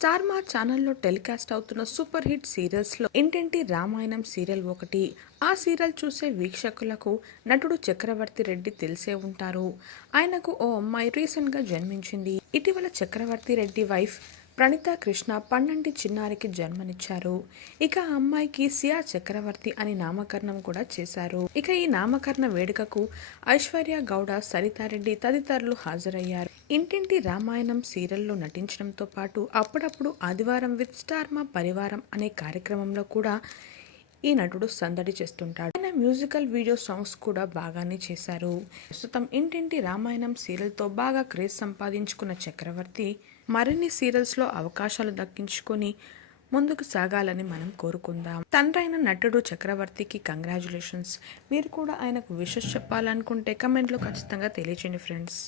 Star మా ఛానల్లో telecast అవుతున్న సూపర్ హిట్ సీరియల్స్లో ఇంటింటి రామాయణం సీరియల్ ఒకటి. ఆ సీరియల్ చూసే వీక్షకులకు నటుడు చక్రవర్తి రెడ్డి తెలిసే ఉంటారు. ఆయనకు ఓ అమ్మాయి రీసెంట్గా జన్మించింది. ఇటీవల చక్రవర్తి రెడ్డి వైఫ్ ప్రణిత కృష్ణ పన్నెండు చిన్నారికి జన్మనిచ్చారు. ఇక ఆ అమ్మాయికి సియా చక్రవర్తి అని నామకరణం కూడా చేశారు. ఇక ఈ నామకరణ వేడుకకు ఐశ్వర్య గౌడ సరితారెడ్డి తదితరులు హాజరయ్యారు. ఇంటింటి రామాయణం సీరియల్లో నటించడంతో పాటు అప్పుడప్పుడు ఆదివారం విత్ స్టార్ మా పరివారం అనే కార్యక్రమంలో కూడా ఈ నటుడు సందడి చేస్తుంటాడు. ఆయన మ్యూజికల్ వీడియో సాంగ్స్ కూడా బాగానే చేశారు. ప్రస్తుతం ఇంటింటి రామాయణం సీరియల్తో బాగా క్రేజ్ సంపాదించుకున్న చక్రవర్తి మరిన్ని సీరియల్స్లో అవకాశాలు దక్కించుకొని ముందుకు సాగాలని మనం కోరుకుందాం. తండ్రైన నటుడు చక్రవర్తికి కంగ్రాచులేషన్స్ మీరు కూడా ఆయనకు విషెస్ చెప్పాలనుకుంటే కమెంట్లో ఖచ్చితంగా తెలియచేయండి ఫ్రెండ్స్